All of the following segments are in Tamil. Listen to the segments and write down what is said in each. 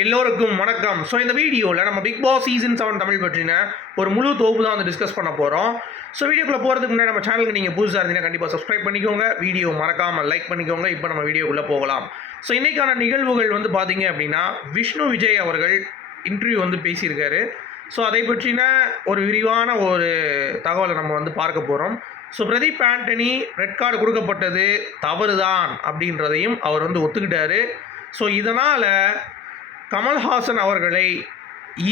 எல்லோருக்கும் வணக்கம். ஸோ இந்த வீடியோவில் நம்ம Bigg Boss season seven Tamil பற்றின ஒரு முழு தொகுப்பு தான் வந்து டிஸ்கஸ் பண்ண போகிறோம் ஸோ வீடியோக்குள்ளே போகிறதுக்கு முன்னாடி நம்ம சேனலுக்கு நீங்கள் புதுசாக இருந்தீங்கன்னா கண்டிப்பாக சப்ஸ்கிரைப் பண்ணிக்கோங்க. வீடியோ மறக்காமல் லைக் பண்ணிக்கோங்க. இப்போ நம்ம வீடியோக்குள்ளே போகலாம். ஸோ இன்றைக்கான நிகழ்வுகள் வந்து பார்த்தீங்க அப்படின்னா விஷ்ணு விஜய் அவர்கள் இன்டர்வியூ வந்து பேசியிருக்காரு. ஸோ அதை பற்றின ஒரு விரிவான ஒரு தகவலை நம்ம வந்து பார்க்க போகிறோம் so Pradeep Antony red card கொடுக்கப்பட்டது தவறு தான் அப்படின்றதையும் அவர் வந்து ஒத்துக்கிட்டாரு. ஸோ இதனால் கமல்ஹாசன் அவர்களை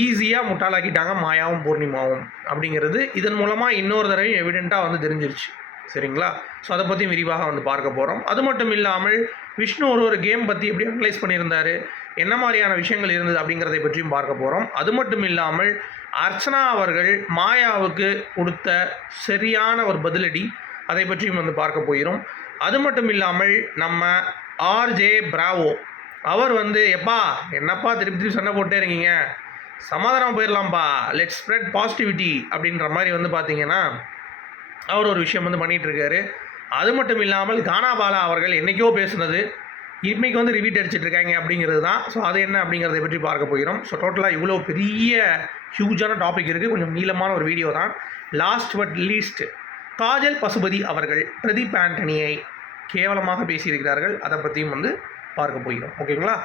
ஈஸியாக முட்டாளாக்கிட்டாங்க மாயாவும் பூர்ணிமாவும் அப்படிங்கிறது. இதன் மூலமாக இன்னொரு தடவையும் எவிடெண்ட்டாக வந்து தெரிஞ்சிருச்சு. சரிங்களா? ஸோ அதை பற்றி விரிவாக வந்து பார்க்க போகிறோம் அது மட்டும் இல்லாமல் விஷ்ணு ஒரு ஒரு கேம் பற்றி எப்படி அனலைஸ் பண்ணியிருந்தாரு? என்ன மாதிரியான விஷயங்கள் இருந்தது அப்படிங்கிறதை பற்றியும் பார்க்க போகிறோம் அது மட்டும் இல்லாமல் அர்ச்சனா அவர்கள் மாயாவுக்கு கொடுத்த சரியான ஒரு பதிலடி அதை பற்றியும் வந்து பார்க்க போகிறோம். அது மட்டும் இல்லாமல் நம்ம ஆர்ஜே பிராவோ அவர் வந்து எப்பா என்னப்பா திருப்பி திருப்பி சண்டை போட்டே இருக்கீங்க? சமாதானம் போயிடலாம்ப்பா. லெட் ஸ்ப்ரெட் பாசிட்டிவிட்டி அப்படின்ற மாதிரி வந்து பார்த்தீங்கன்னா அவர் ஒரு விஷயம் வந்து பண்ணிகிட்ருக்காரு அது மட்டும் இல்லாமல் கானாபாலா அவர்கள் என்றைக்கோ பேசுனது இன்னைக்கு வந்து ரிவீட் அடிச்சிட்டு இருக்காங்க அப்படிங்கிறது தான். ஸோ அது என்ன அப்படிங்கிறத பற்றி பார்க்க போகிறோம். ஸோ டோட்டலாக இவ்வளோ பெரிய ஹியூஜான டாபிக் இருக்குது கொஞ்சம் நீளமான ஒரு வீடியோ தான். Last but least Kajal Pasupathi அவர்கள் பிரதீப் ஆண்டனியை கேவலமாக பேசியிருக்கிறார்கள். அதை பற்றியும் வந்து பார்க்க போகிறோம். ஓகேங்களா?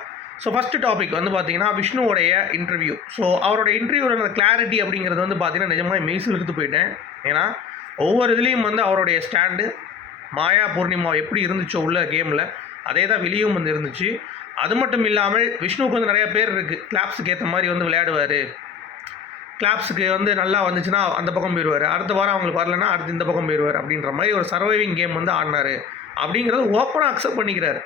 ஸோ ஃபஸ்ட்டு டாபிக் வந்து பார்த்தீங்கன்னா விஷ்ணுவோடைய இன்டர்வியூ ஸோ அவரோட இன்டர்வியூவில் அந்த கிளாரிட்டி அப்படிங்கிறது வந்து பார்த்தீங்கன்னா நிஜமாக மெய்ஸ் எடுத்து போயிட்டேன். ஏன்னா ஒவ்வொரு இதுலேயும் வந்து அவருடைய ஸ்டாண்டு மாயா பூர்ணிமா எப்படி இருந்துச்சோ உள்ள கேமில் அதே தான் வெளியும் வந்து இருந்துச்சு. அது மட்டும் இல்லாமல் விஷ்ணுவுக்கு வந்து நிறைய பேர் இருக்குது கிளாப்ஸுக்கு ஏற்ற மாதிரி வந்து விளையாடுவார். கிளாப்ஸுக்கு வந்து நல்லா வந்துச்சுன்னா அந்த பக்கம் போயிடுவார் அடுத்த வாரம் அவங்களுக்கு வரலன்னா அடுத்து இந்த பக்கம் போயிடுவார் அப்படின்ற மாதிரி ஒரு சர்வைவிங் கேம் வந்து ஆடினார். அப்படிங்கிறத ஓப்பனாக அக்செப்ட் பண்ணிக்கிறார்.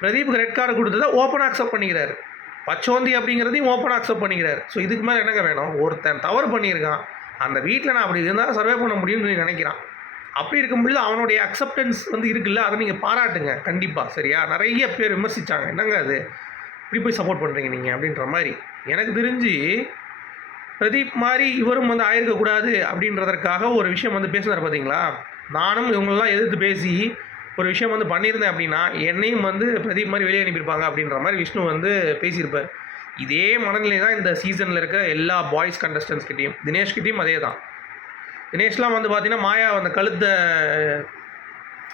பிரதீப்க்கு ரெட் கார்டு கொடுத்ததை ஓப்பனாக அக்செப்ட் பண்ணிக்கிறாரு. பச்சோந்தி அப்படிங்கிறதையும் ஓப்பனாக அக்செப்ட் பண்ணிக்கிறாரு. ஸோ இதுக்கு மேலே என்னங்க வேணும்? ஒருத்தன் தவறு பண்ணியிருக்கான். அந்த வீட்டில் நான் அப்படி இருந்தால் சர்வே பண்ண முடியும்னு சொல்லி நினைக்கிறான். அப்படி இருக்கும்பொழுது அவனுடைய அக்செப்டன்ஸ் வந்து இருக்குல்ல அதை நீங்கள் பாராட்டுங்க. கண்டிப்பாக சரியா? நிறைய பேர் விமர்சித்தாங்க என்னங்க அது? இப்படி போய் சப்போர்ட் பண்ணுறீங்க நீங்கள் அப்படின்ற மாதிரி. எனக்கு தெரிஞ்சு பிரதீப் மாதிரி இவரும் வந்து ஆயிருக்கக்கூடாது அப்படின்றதற்காக ஒரு விஷயம் வந்து பேசினார் பார்த்தீங்களா நானும் இவங்களெல்லாம் எதிர்த்து பேசி ஒரு விஷயம் வந்து பண்ணியிருந்தேன் அப்படின்னா என்னையும் வந்து பிரதீப் மாதிரி வெளியே அனுப்பியிருப்பாங்க அப்படின்ற மாதிரி விஷ்ணு வந்து பேசியிருப்பார். இதே மனநிலை தான் இந்த சீசனில் இருக்க எல்லா பாய்ஸ் கண்டஸ்டன்ஸ்கிட்டையும் கிட்டேயும். தினேஷ் கிட்டேயும் அதே தான். தினேஷ்லாம் வந்து பார்த்தீங்கன்னா மாயா அந்த கழுத்தை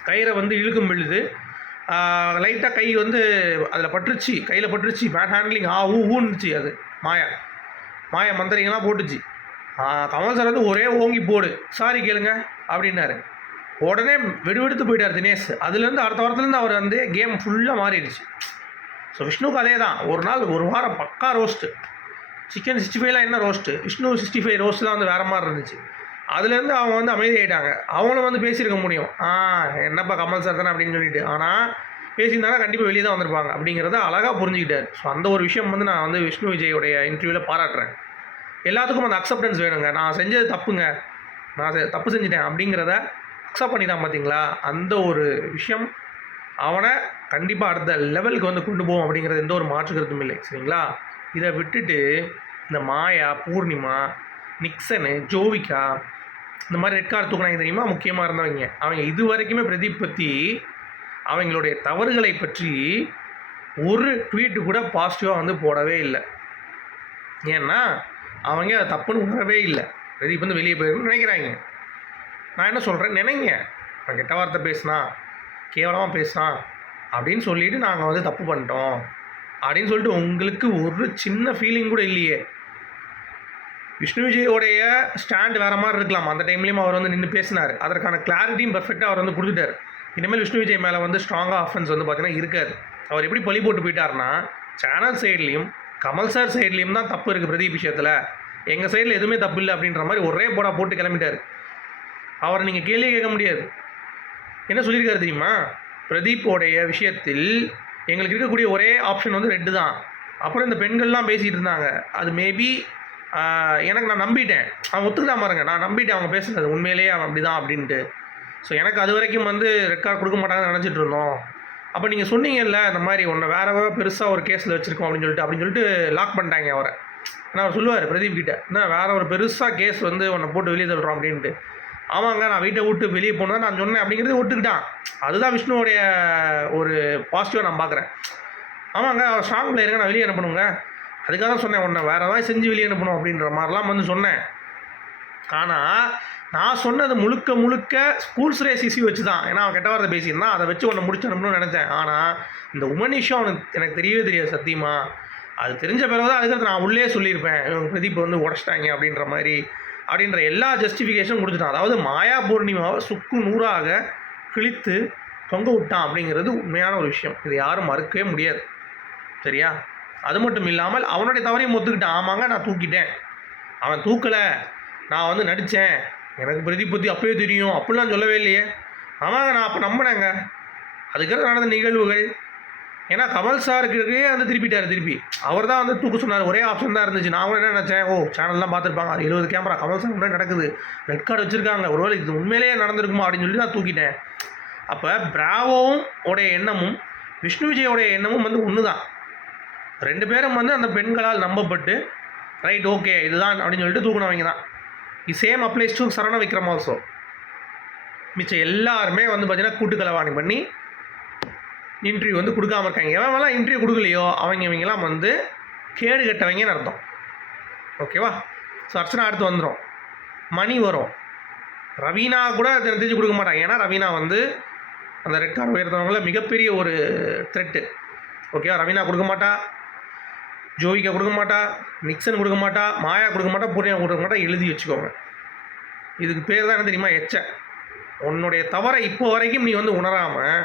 கயிறை வந்து இழுக்கும் பொழுது லைட்டாக கை வந்து அதில் பட்டுருச்சு கையில் பட்டுருச்சு பேட் ஹேண்ட்லிங் ஆ ஊ ஊன்னுச்சு அது மாயா. மாயா மந்திரிங்கெல்லாம் போட்டுச்சு. கமல் சார் வந்து ஒரே ஓங்கி போடு சாரி கேளுங்க அப்படின்னாரு. உடனே வெடுவெடுத்து போயிட்டார் தினேஷ். அதுலேருந்து அடுத்த வாரத்துலேருந்து அவர் வந்து கேம் ஃபுல்லாக மாறிடுச்சு. ஸோ விஷ்ணுக்கு அதே தான் ஒரு நாள் ஒரு வாரம் பக்கா ரோஸ்ட்டு சிக்கன் சிக்ஸ்டி ஃபைவ்லாம் என்ன ரோஸ்ட்டு விஷ்ணு சிக்ஸ்டி ஃபைவ் ரோஸ்ட்லாம் வந்து வேறு மாதிரி இருந்துச்சு. அதுலேருந்து அவங்க வந்து அமைதி ஆகிட்டாங்க அவங்களும் வந்து பேசியிருக்க முடியும். ஆ என்னப்பா கமல் சார் தானே அப்படின்னு சொல்லிட்டு. ஆனால் பேசியிருந்தாங்கன்னா கண்டிப்பாக வெளியே தான் வந்திருப்பாங்க. அப்படிங்கிறத அழகாக புரிஞ்சுக்கிட்டார். ஸோ அந்த ஒரு விஷயம் வந்து நான் வந்து விஷ்ணு விஜயோடைய இன்டர்வியூவில் பாராட்டுறேன். எல்லாத்துக்கும் அந்த அக்செப்டன்ஸ் வேணுங்க. நான் செஞ்சது தப்புங்க. நான் செ- தப்பு செஞ்சிட்டேன் அப்படிங்கிறத அக்செப்ட் பண்ணிட்டான் பார்த்தீங்களா அந்த ஒரு விஷயம் அவனை கண்டிப்பாக அடுத்த லெவலுக்கு வந்து கொண்டு போவோம் அப்படிங்கிறது எந்த ஒரு மாற்று கருத்தும் இல்லை சரிங்களா? இதை விட்டுட்டு இந்த மாயா பூர்ணிமா நிக்சனு ஜோவிகா இந்த மாதிரி ரெட் கார்டு தூக்குனாங்க தெரியுமா? முக்கியமாக இருந்தவங்க. அவங்க இது வரைக்குமே பிரதீப் பற்றி அவங்களுடைய தவறுகளை பற்றி ஒரு ட்வீட்டு கூட பாசிட்டிவாக வந்து போடவே இல்லை. ஏன்னா அவங்க தப்புன்னு உணரவே இல்லை. பிரதீப் வந்து வெளியே போயிருன்னு நினைக்கிறாங்க. நான் என்ன சொல்கிறேன் நினைங்க. அவன் கெட்ட வார்த்தை பேசினா கேவலமாக பேசினான் அப்படின்னு சொல்லிட்டு நாங்கள் வந்து தப்பு பண்ணிட்டோம். அப்படின்னு சொல்லிட்டு உங்களுக்கு ஒரு சின்ன ஃபீலிங் கூட இல்லையே. விஷ்ணு விஜயோடைய ஸ்டாண்ட் வேறு மாதிரி இருக்கலாம். அந்த டைம்லேயும் அவர் வந்து நின்று பேசினார். அதற்கான கிளாரிட்டியும் பர்ஃபெக்டாக அவர் வந்து கொடுத்துட்டார். இனிமேல் விஷ்ணு விஜய் மேலே வந்து ஸ்ட்ராங்காக ஆஃபன்ஸ் வந்து பார்த்தீங்கன்னா இருக்காது. அவர் எப்படி பழி போட்டு போயிட்டாருன்னா சேனல் சைட்லேயும் கமல் சார் சைட்லேயும் தான் தப்பு இருக்குது பிரதீப் விஷயத்தில். எங்கள் சைடில் எதுவுமே தப்பு இல்லை அப்படின்ற மாதிரி ஒரே போடா போட்டு கிளம்பிட்டார். அவரை நீங்கள் கேள்வி கேட்க முடியாது. என்ன சொல்லியிருக்காரு தெரியுமா? பிரதீப்போடைய விஷயத்தில் எங்களுக்கு இருக்கக்கூடிய ஒரே ஆப்ஷன் வந்து ரெட்டு தான். அப்புறம் இந்த பெண்கள்லாம் பேசிகிட்டு இருந்தாங்க. அது மேபி எனக்கு நான் நம்பிட்டேன். அவன் ஒத்துக்கிட்டா பாருங்க. நான் நம்பிட்டேன் அவங்க பேசுனது. உண்மையிலேயே அவன் அப்படி தான் அப்படின்ட்டு. ஸோ எனக்கு அது வரைக்கும் வந்து ரெக்கார்ட் கொடுக்க மாட்டாங்கன்னு நினச்சிட்டு இருந்தோம். அப்போ நீங்கள் சொன்னீங்கல்ல இந்த மாதிரி உன்னை வேற வேறு பெருசாக ஒரு கேஸில் வச்சுருக்கோம் அப்படின்னு சொல்லிட்டு அப்படின்னு சொல்லிட்டு லாக் பண்ணிட்டாங்க அவரை. நான் அவர் சொல்லுவார் பிரதீப் கிட்ட என்ன வேற ஒரு பெருசாக கேஸ் வந்து உன்னை போட்டு வெளியே தள்ளுறோம் அப்படின்ட்டு. ஆமாங்க நான் வீட்டை விட்டு வெளியே போனதான் நான் சொன்னேன் அப்படிங்கிறது விட்டுக்கிட்டான் அதுதான் விஷ்ணுவோடைய ஒரு பாசிட்டிவாக நான் பார்க்குறேன். ஆமாங்க அவர் ஸ்ட்ராங் பிளேயருங்க நான் வெளியே அனுப்பணுங்க. அதுக்காக தான் சொன்னேன் உன்னை வேறு ஏதாவது செஞ்சு வெளியே அனுப்பணும் அப்படின்ற மாதிரிலாம் வந்து சொன்னேன். ஆனால் நான் சொன்னது முழுக்க முழுக்க ஸ்கூல்ஸ் ரேஸ் இஷ்யூ வச்சு தான் ஏன்னா அவன் கெட்ட வார்த்தை பேசியிருந்தான் அதை வச்சு உன்னை முடிச்சு அனுப்பணும்னு நினச்சேன். ஆனால் இந்த உமன் இஷ்யூ அவனுக்கு எனக்கு தெரியவே தெரியாது சத்தியமா. அது தெரிஞ்ச பிறகு தான் அதுக்கு நான் உள்ளே சொல்லியிருப்பேன். இவங்க பிரதீப் வந்து உடச்சிட்டாங்க அப்படின்ற மாதிரி. அப்படின்ற எல்லா ஜஸ்டிஃபிகேஷனும் கொடுத்துட்டான் அதாவது மாயா பூர்ணிமாவை சுக்கு நூறாக கிழித்து தொங்க விட்டான் அப்படிங்கிறது உண்மையான ஒரு விஷயம். இது யாரும் மறுக்கவே முடியாது. சரியா? அது மட்டும் இல்லாமல் அவனுடைய தவறையும் ஒத்துக்கிட்டான். ஆமாங்க நான் தூக்கிட்டேன். அவன் தூக்கலை. நான் வந்து நடித்தேன் எனக்கு பிரதி பற்றி அப்போயே தெரியும். அப்படிலாம் சொல்லவே இல்லையே. ஆமாங்க நான் அப்போ நம்பினேங்க. அதுக்கப்புறம் நடந்த நிகழ்வுகள் ஏன்னா கமல் சாருக்கு வந்து திருப்பிட்டார் திருப்பி. அவர் தான் வந்து தூக்க சொன்னார். ஒரே ஆப்ஷன் தான் இருந்துச்சு. நான் கூட என்ன நினச்சேன் ஓ சேனல்லாம் பார்த்துருப்பாங்க. அது எழுபது கேமரா கமல் சார் கூட நடக்குது. ரெட் கார்டு வச்சுருக்காங்க. ஒருவேளை இது உண்மையிலேயே நடந்திருக்குமா அப்படின்னு சொல்லி நான் தூக்கிட்டேன். அப்போ பிராவோவும் உடைய எண்ணமும் விஷ்ணு விஜயோடைய எண்ணமும் வந்து ஒன்று தான் ரெண்டு பேரும் வந்து அந்த பெண்களால் நம்பப்பட்டு ரைட் ஓகே இதுதான் அப்படின்னு சொல்லிட்டு தூக்கினவங்க தான். இது same applies to Sarana Vikram also மிச்சம் எல்லாருமே வந்து பார்த்தீங்கன்னா கூட்டு கலவாணி பண்ணி இன்டர்வியூ வந்து கொடுக்காம இருக்காங்க. எவன்லாம் இன்டர்வியூ கொடுக்கலையோ அவங்க இவங்கெல்லாம் வந்து கேடு கட்டவங்கன்னு அர்த்தம். ஓகேவா ஸோ அர்ச்சனா அடுத்து வந்துடும் மணி வரும். ரவீனா கூட தெரிஞ்சு கொடுக்க மாட்டாங்க. ஏன்னா ரவீனா வந்து அந்த ரெட் கார்டு உயர்த்தவங்கள மிகப்பெரிய ஒரு த்ரெட்டு ஓகேவா ரவீனா கொடுக்க மாட்டா. ஜோவிகா கொடுக்க மாட்டா. நிக்சன் கொடுக்க மாட்டா. மாயா கொடுக்க மாட்டா. பூர்ணியா கொடுக்க மாட்டா. எழுதி வச்சுக்கோங்க. இதுக்கு பேர் தான் என்ன தெரியுமா? எச்ச. உன்னுடைய தவறை இப்போ வரைக்கும் நீ வந்து உணராமல்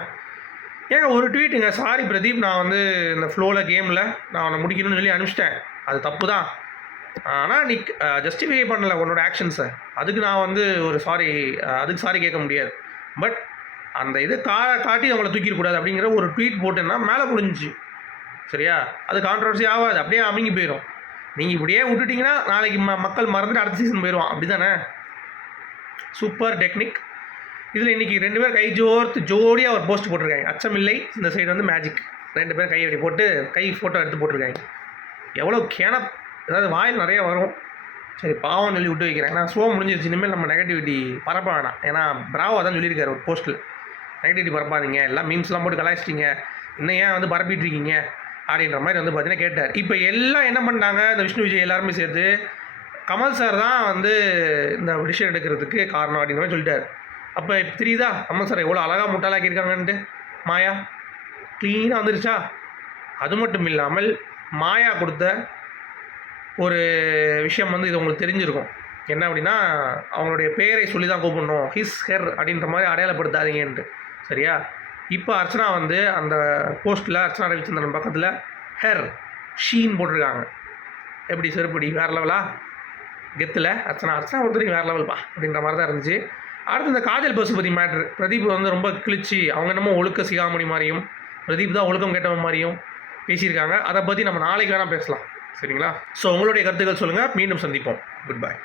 ஏங்க ஒரு ட்வீட்டுங்க சாரி பிரதீப். நான் வந்து இந்த ஃப்ளோவில் கேமில் நான் அவனை முடிக்கணும்னு சொல்லி அனுப்பிச்சிட்டேன். அது தப்பு தான் ஆனால் நீ ஜஸ்டிஃபை பண்ணல உன்னோட ஆக்ஷன்ஸை அதுக்கு நான் வந்து ஒரு சாரி அதுக்கு சாரி கேட்க முடியாது. பட் அந்த இது கா காட்டி அவங்கள தூக்கிடக்கூடாது அப்படிங்கிற ஒரு ட்வீட் போட்டேன்னா மேலே முடிஞ்சிச்சு சரியா? அது கான்ட்ரவர்சி ஆகாது. அப்படியே அமைங்கி போயிடும் நீங்கள் இப்படியே விட்டுட்டிங்கன்னா நாளைக்கு ம மக்கள் மறந்துட்டு அடுத்த சீசன் போயிடுவான் அப்படி தானே சூப்பர் டெக்னிக் இதில் இன்றைக்கி ரெண்டு பேர் கை ஜோர்த்து ஜோடியாக ஒரு போஸ்ட் போட்டிருக்காங்க. அச்சமில்லை. இந்த சைடு வந்து மேஜிக் ரெண்டு பேரும் கை அப்படி போட்டு கை ஃபோட்டோ எடுத்து போட்டிருக்காங்க. எவ்வளோ கேன அதாவது வாயில் நிறையா வரும். சரி பாவம் சொல்லி விட்டு வைக்கிறேன். ஏன்னா ஷோ முடிஞ்சிருச்சு. இனிமேல் நம்ம நெகட்டிவிட்டி பரப்ப வேணாம் ஏன்னா பிராவோ தான் சொல்லியிருக்காரு ஒரு போஸ்ட்டில் நெகட்டிவிட்டி பரப்பாதீங்க. எல்லாம் மீம்ஸ்லாம் போட்டு கலாய்ச்சிட்டிங்க. இன்னும் ஏன் வந்து பரப்பிட்டு இருக்கீங்க? அப்படின்ற மாதிரி வந்து பார்த்தீங்கன்னா கேட்டார். இப்போ எல்லாம் என்ன பண்ணிட்டாங்க? இந்த விஷ்ணு விஜய் எல்லாருமே சேர்த்து. கமல் சார் தான் வந்து இந்த டிசிஷன் எடுக்கிறதுக்கு காரணம் அப்படின்ற மாதிரி சொல்லிட்டார். அப்போ தெரியுதா? ஆமாம் சார் எவ்வளோ அழகாக முட்டாளாக்கியிருக்காங்கன்ட்டு. மாயா க்ளீனாக வந்துருச்சா? அது மட்டும் இல்லாமல் மாயா கொடுத்த ஒரு விஷயம் வந்து இது உங்களுக்கு தெரிஞ்சிருக்கும். என்ன அப்படின்னா அவங்களுடைய பெயரை சொல்லி தான் கூப்பிடணும். ஹிஸ் ஹெர் அப்படின்ற மாதிரி அடையாளப்படுத்தாதீங்கன்ட்டு. சரியா? இப்போ அர்ச்சனா வந்து அந்த போஸ்ட்டில் அர்ச்சனா ரவிச்சந்திரன் பக்கத்தில் ஹெர் ஷீன் போட்டிருக்காங்க. எப்படி செருப்படி வேறு லெவலா கெத்தில் அர்ச்சனா அர்ச்சனா ஒருத்தரையும் வேறு லெவல்ப்பா அப்படின்ற மாதிரி தான் இருந்துச்சு. அடுத்து இந்த காஜல் பசுபதி மேட்ரு பிரதீப் வந்து ரொம்ப கிழிச்சு அவங்க என்னமோ ஒழுக்க சிகாமணி மாதிரியும் பிரதீப் தான் ஒழுக்கம் கெட்டவன் மாதிரியும் பேசியிருக்காங்க. அதை பற்றி நம்ம நாளைக்கு வேணால் பேசலாம். சரிங்களா? ஸோ உங்களுடைய கருத்துக்கள் சொல்லுங்கள் மீண்டும் சந்திப்போம். Good bye